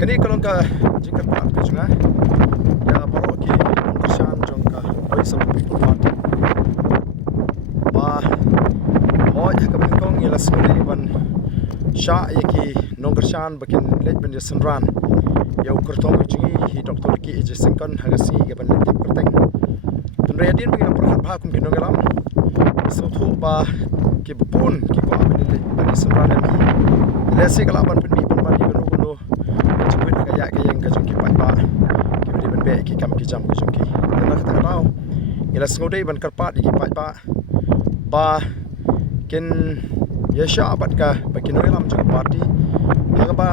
Kani kalau ka jika pak ka junga ya baru ki persian jongka oi sab people party ba hoi ka bengkong ila suri ban sha yaki nongkersan bakin lej ben senran ya ukurtong jungi hi doktor ki je singkon hagasi ga ban lej perteng tun redin bagi perhat ba kum kinongalam so thu ba ki bupun ki ko amen lej ban senran ni lesi kala ban pen bi ban ban di gunu ya yang kajungki pai ba ki beri ben be ki kam ki jam kajungki na kata tau ila sngodei ban karpat ki pai ba ken yesha abat ka bakin ngelam jong party haga ba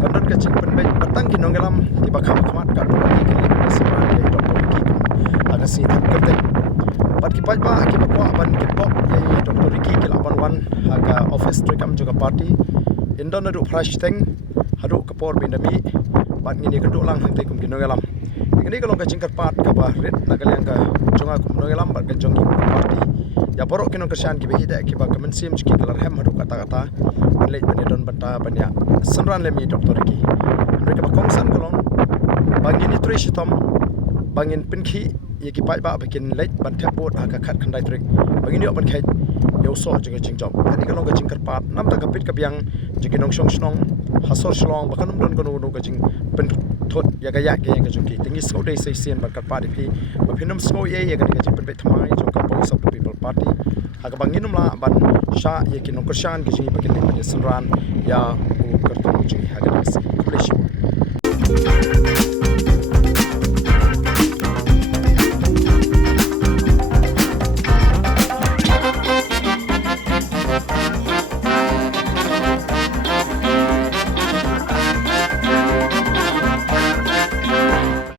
kandon ka cing pen be batang ki ngelam ti ba kham khamat ka ba ki li semua ye doktor ki aga si thap karte bat ki pai ba ki ba kwa ban ki bok ye doktor ki laban wan haga office trikam jong party indon adu fresh thing hadu kapor bindami pat ngini kenduk lang hang kum kinongalam ngini kalau ka jingkat pat ka ba red nagalang ka jonga kum kinongalam ba ka jongi party ya borok kinon kersan ki be ida ki ba kamen sim ki kalar hem hadu kata lej bani don bata banya sanran lemi doktor ki mereka ba kongsan kolong bangini tri shitam bangin pinki ye ki pai ba bakin lej ban thapot ha ka khat khandai trik bangini ban khai yo so jinga jingjom ngini kalau ka jingkat pat nam ta kapit ka biang jinginong song hasor shlong bakanum don kono ka jing pen thot ya ga yang ka jungki tingi so dei sei sien ban kat pa di phi ba phinum so ye ga ni ka jing pen be thamai jong ka voice of the people party ha ga banginum la ban sha ye ki nong kshan ki jing bakin le sanran ya u kartu ji ha ga si